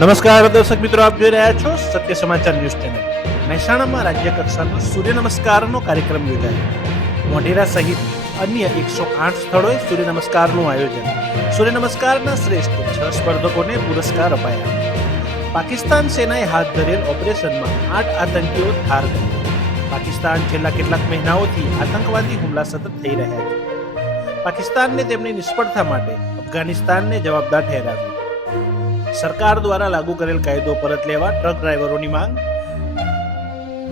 નમસ્કાર દર્શક મિત્રો, આપ જોઈ રહ્યા છો સત્ય સમાચાર ન્યૂઝ ચેનલ. મહેસાણામાં રાજ્ય કક્ષાનો સૂર્ય નમસ્કારનો કાર્યક્રમ યોજાયો. મોઢેરા સહિત અન્ય 108 સ્થળોએ સૂર્ય નમસ્કારનું આયોજન. સૂર્ય નમસ્કારના શ્રેષ્ઠ 6 સ્પર્ધકોને પુરસ્કાર અપાયા. પાકિસ્તાન સેનાએ હાથ ધરેલ ઓપરેશનમાં 8 આતંકીઓ ઠાર કર્યા. પાકિસ્તાન છેલ્લા કેટલાક મહિનાઓથી આતંકવાદી હુમલા સતત થઈ રહ્યા છે. પાકિસ્તાનને તેમની નિષ્ફળતા માટે અફઘાનિસ્તાનને જવાબદાર ઠેરાવ્યું. સરકાર દ્વારા લાગુ કરેલ કાયદો પરત લેવા ટ્રક ડ્રાઈવરોની માંગ.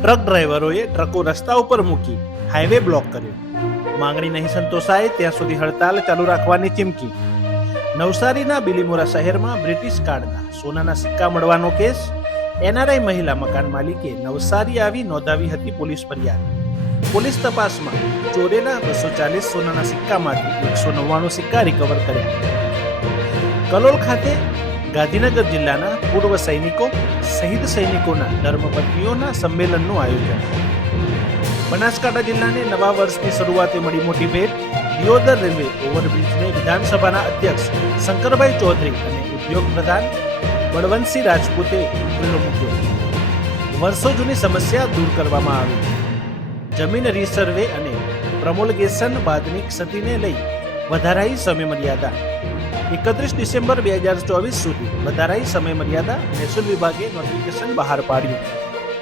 ટ્રક ડ્રાઈવરોએ ટ્રકો રસ્તા ઉપર મૂકી હાઈવે બ્લોક કર્યો. માંગણી નહીં સંતોષાય ત્યાં સુધી હડતાલ ચાલુ રાખવાની ચીમકી. નવસારીના બિલીમોરા શહેરમાં બ્રિટિશ કાળના સોનાના સિક્કા મળવાનો કેસ. એનઆરઆઈ મહિલા મકાન માલિકે નવસારી આવી નોંધાવી હતી પોલીસ ફરિયાદ. પોલીસ તપાસમાં ચોરેલા 240 સોનાના સિક્કામાંથી 199 સિક્કા રિકવર કર્યા. કલોલ ખાતે ગાંધીનગર જિલ્લાના પૂર્વ સૈનિકો શહીદ સૈનિકોના ધર્મપત્નીઓના સંમેલનનું આયોજન. બનાસકાંઠા જિલ્લાને નવા વર્ષની શરૂઆતે મળી મોટી ભેટ. દિયોદર રેલવે ઓવરબ્રિજને વિધાનસભાના અધ્યક્ષ શંકરભાઈ ચૌધરી અને ઉદ્યોગ પ્રધાન બળવંતસિંહ રાજપૂતે ખુલ્લો મૂક્યો. વર્ષો જૂની સમસ્યા દૂર કરવામાં આવી. જમીન રીસર્વે અને પ્રમોલગેશન બાદની ક્ષતિને લઈ વધારાઈ સમયમર્યાદા. 31 ડિસેમ્બર 2024 સુધી વધારાઈ સમયમર્યાદા મહેસૂલ વિભાગે નોટિફિકેશન બહાર પાડ્યું.